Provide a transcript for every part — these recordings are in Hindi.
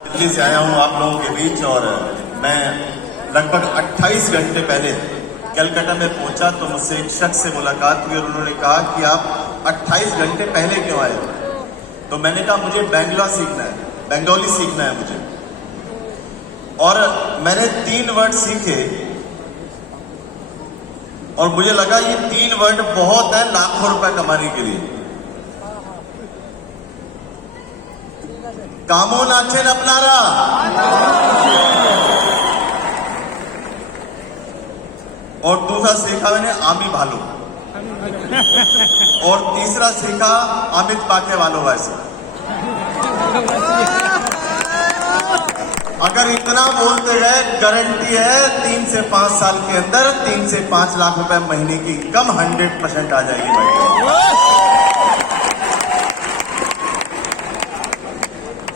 दिल्ली से आया हूँ आप लोगों के बीच और मैं लगभग 28 घंटे पहले कलकत्ता में पहुंचा तो मुझसे एक शख्स से मुलाकात हुई और उन्होंने कहा कि आप 28 घंटे पहले क्यों आए। तो मैंने कहा मुझे बंगाली सीखना है मुझे। और मैंने 3 वर्ड सीखे और मुझे लगा ये 3 वर्ड बहुत है लाखों रुपए कमाने के लिए। कामों नाचे न अपनारा, और दूसरा सीखा मैंने आमी भालू, और तीसरा सीखा अमित पाके वालों वैसे। अगर इतना बोलते गए गारंटी है 3 से 5 साल के अंदर 3 से 5 लाख रुपए महीने की इनकम 100% आ जाएगी भाई।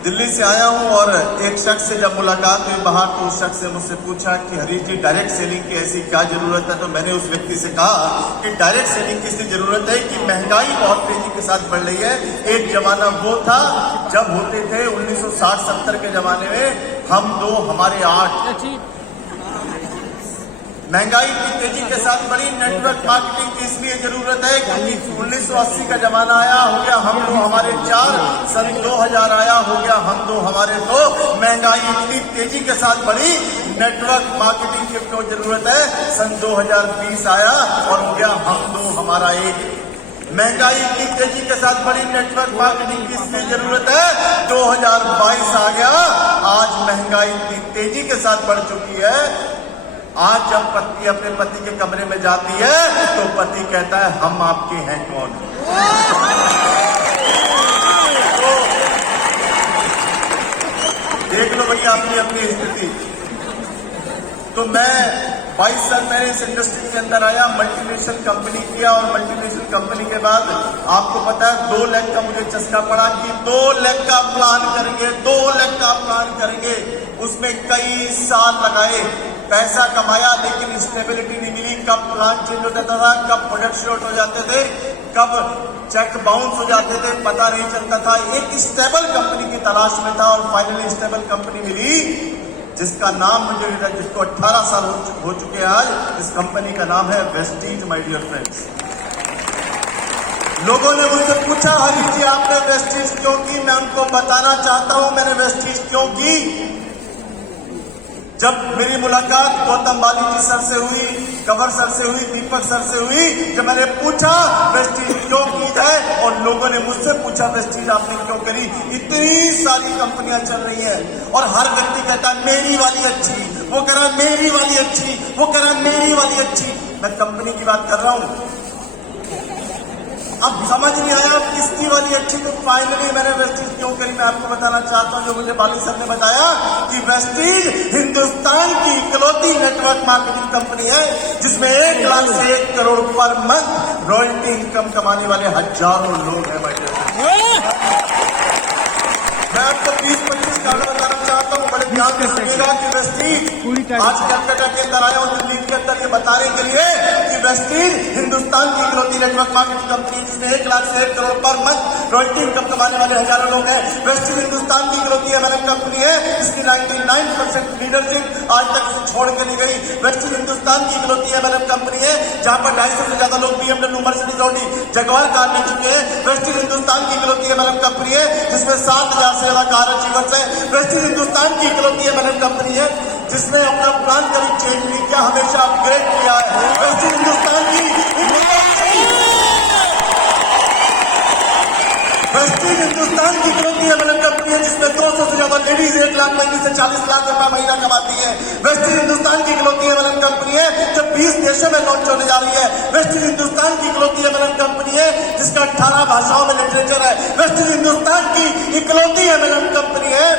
दिल्ली से आया हूं और एक शख्स से जब मुलाकात हुई बाहर तो उस शख्स से मुझसे पूछा कि हरीश जी डायरेक्ट सेलिंग की ऐसी क्या जरूरत है। तो मैंने उस व्यक्ति से कहा कि डायरेक्ट सेलिंग की इसलिए जरूरत है कि महंगाई बहुत तेजी के साथ बढ़ रही है। एक जमाना वो था जब होते थे 1960-70 के जमाने में हम 2 हमारे 8। महंगाई की तेजी के साथ बड़ी नेटवर्क मार्केटिंग की इसलिए जरूरत है क्योंकि 1980 का जमाना आया हो गया हम 2 हमारे 4, सन 2000 आया हो गया हम 2 हमारे 2। महंगाई इतनी तेजी के साथ बढ़ी, नेटवर्क मार्केटिंग की क्यों जरूरत है। सन 2020 आया और हो गया हम 2 हमारा 1। महंगाई इतनी तेजी के साथ बढ़ी, नेटवर्क मार्केटिंग की इसलिए जरूरत है। 2022 आ गया, आज महंगाई इतनी तेजी के साथ बढ़ चुकी है। आज जब पत्नी अपने पति के कमरे में जाती है तो पति कहता है हम आपके हैं कौन। तो देख लो भैया अपनी अपनी स्थिति। तो मैं 22 साल पहले इस इंडस्ट्री के अंदर आया, मल्टीनेशनल कंपनी किया और मल्टीनेशनल कंपनी के बाद आपको पता है 2 लाख का मुझे चस्का पड़ा कि 2 लाख का प्लान करेंगे, 2 लाख का प्लान करेंगे। उसमें कई साल लगाए, पैसा कमाया लेकिन स्टेबिलिटी नहीं मिली। कब प्लान चेंज हो जाता था, कब प्रोडक्ट शॉर्ट हो जाते थे, कब चेक बाउंस हो जाते थे, पता नहीं चलता था। एक स्टेबल कंपनी की तलाश में था और फाइनली स्टेबल कंपनी मिली जिसका नाम मुझे, जिसको 18 साल हो चुके हैं आज। इस कंपनी का नाम है वेस्टीज। माय डियर फ्रेंड्स, लोगों ने मुझसे पूछा हरीश जी आपने वेस्टीज क्यों की। मैं उनको बताना चाहता हूं मैंने वेस्टीज क्यों की। जब मेरी मुलाकात गौतम बाली जी सर से हुई, कंवर सर से हुई, दीपक सर से हुई, जब मैंने पूछा वेस्टीज क्यों की है और लोगों ने मुझसे पूछा वेस्टीज आपने क्यों करी। इतनी सारी कंपनियां चल रही हैं और हर व्यक्ति कहता है मेरी वाली अच्छी, वो कह रहा है मेरी वाली अच्छी, वो कह रहा है मेरी वाली अच्छी। मैं कंपनी की बात कर रहा हूं। अब समझ नहीं आया किसकी वाली अच्छी। तो फाइनली मैंने वेस्टीज क्यों करी मैं आपको बताना चाहता हूं। जो मुझे बाली सर ने बताया कि वेस्टीज हिंदुस्तान की इकलौती नेटवर्क मार्केटिंग कंपनी है जिसमें 1 लाख से 1 crore per month royalty income कमाने वाले हजारों लोग हैं। मैं आपको 20-25 कारण बताना चाहता हूं, बड़े ध्यान से सुनिएगा कि वेस्टीज आज कलकत्ता के अंदर आया हूं दिल्ली के अंदर ये बताने के लिए कि वेस्टीज हिंदुस्तान की इकलौती नेटवर्क मार्केटिंग कंपनी जिसमें 1 लाख से 1 crore per month royalty income कमाने वाले हजारों लोग हैं। वेस्टीज हिंदुस्तान की इकलौती एमएलएम कंपनी है जिसकी 99% लीडरशिप आज तक इसे छोड़ के नहीं गई। वेस्टीज हिंदुस्तान की इकलौती एमएलएम कंपनी है जहां पर 250 से ज्यादा लोग BMW, Mercedes, Audi, Jaguar car ले चुके हैं। वेस्टीज हिंदुस्तान की इकलौती एमएलएम कंपनी है जिसमें 7000 से ज्यादा कार अचीवर्स है। वेस्टीज हिंदुस्तान की इकलौती एमएलएम कंपनी है जिसने अपना प्लान कभी चेंज नहीं किया, हमेशा अपग्रेड किया है। वेस्टीज हिंदुस्तान की वेस्टीज हिंदुस्तान की इकलौती एमएलएम कंपनी है जिसमें 200 से ज्यादा लेडीज 1 लाख महीने से 40 लाख रुपए महीना कमाती है। वेस्टीज हिंदुस्तान की इकलौती एमएलएम कंपनी है जो 20 देशों में लॉन्च होने जा रही है। वेस्टीज हिंदुस्तान की इकलौती एमएलएम कंपनी है जिसका 18 भाषाओं में लिटरेचर है। वेस्टीज हिंदुस्तान की इकलौती एमएलएम कंपनी है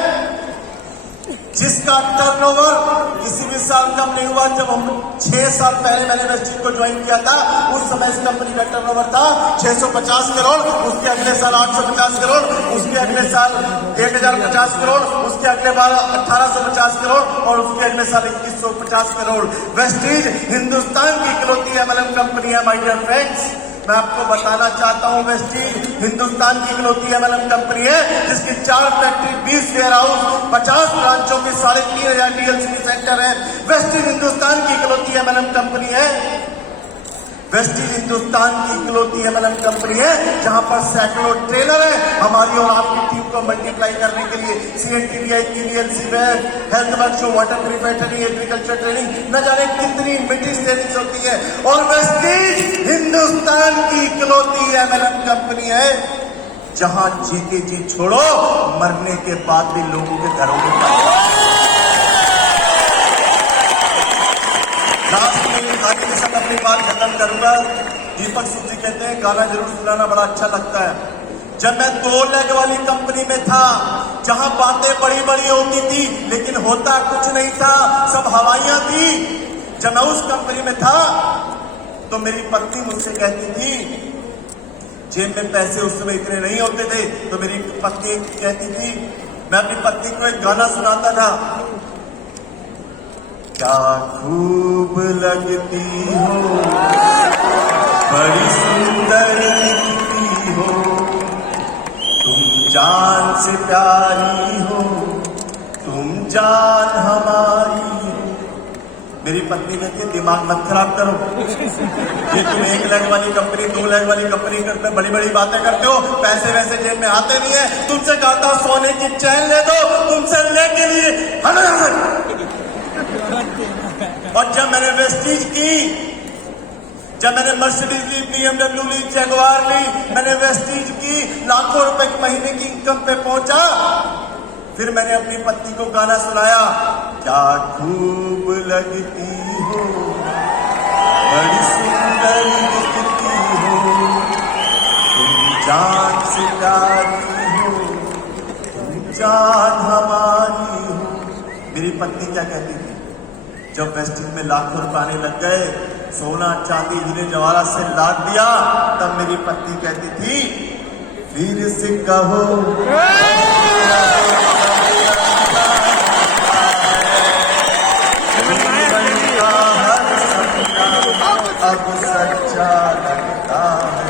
जिसका टर्नओवर किसी भी साल कम नहीं हुआ। जब हम 6 साल पहले मैंने वेस्टीज को ज्वाइन किया था उस समय इस कंपनी का टर्नओवर था 650 करोड़, उसके अगले साल 850 करोड़, उसके अगले साल 1050 करोड़, उसके अगले बार 1850 करोड़ और उसके अगले साल 2150 करोड़। वेस्टीज हिंदुस्तान की इकलौती एमएलएम कंपनी है माय डियर फ्रेंड्स मैं आपको बताना चाहता हूं वेस्टीज हिंदुस्तान की इकलौती एमएलएम कंपनी है जिसकी 4 फैक्ट्री, 20 वेयर हाउस, 50 ब्रांचों में 3,500 डीएलसी सेंटर है। वेस्टीज हिंदुस्तान की इकलौती एमएलएम कंपनी है। वेस्टीज हिंदुस्तान की इकलौती एमएलएम कंपनी है जहां पर सैकड़ों ट्रेनर है हमारी और आपकी टीम को मल्टीप्लाई करने के लिए। CNTVI, KVLC, health workshop, water purifier training, agriculture training, न जाने कितनी मीटिंग ट्रेनिंग होती है। और वेस्टीज हिंदुस्तान की इकलौती एमएलएम कंपनी है जहां जीते जी छोड़ो, मरने के बाद भी लोगों के घरों में आगे के साथ अपनी बात खत्म करूंगा। दीपक सिंह जी कहते हैं गाना जरूर सुनाना बड़ा अच्छा लगता है। जब मैं 2 लेग वाली कंपनी में था जहां बातें बड़ी बड़ी होती थी लेकिन होता कुछ नहीं था, सब हवाइयां थी। जब मैं उस कंपनी में था तो मेरी पत्नी मुझसे कहती थी, जेब में पैसे उस समय इतने नहीं होते थे, तो मेरी पत्नी कहती थी, मैं अपनी पत्नी को एक गाना सुनाता था, क्या खूब लगती हो, बड़ी सुंदर दिखती हो, तुम जान से प्यारी हो, तुम जान हमारी हो। मेरी पत्नी कहती है दिमाग मत खराब करो, ये तुम 1 लेग वाली कंपनी, 2 लेग वाली कंपनी करते बड़ी बड़ी बातें करते हो, पैसे वैसे जेब में आते नहीं है। तुमसे कहता हूं सोने की चैन ले दो, तुमसे लेके लिए और जब मैंने वेस्टीज की, जब मैंने मर्सिडीज ली, बीएमडब्ल्यू ली, जगुआर ली, मैंने वेस्टीज की, लाखों रुपए महीने की इनकम पे पहुंचा, फिर मैंने अपनी पत्नी को गाना सुनाया, क्या खूब लगती हो, बड़ी सुंदर दिखती हो, तुम जान से प्यारी हो, तुम जान हमारी हो। मेरी पत्नी क्या कहती थी, जब वेस्टीज में लाखों रुपए आने लग गए, सोना चांदी हीरे जवाहरात से लाद दिया, तब मेरी पत्नी कहती थी, फिर से कहो अब सच्चा लगता है।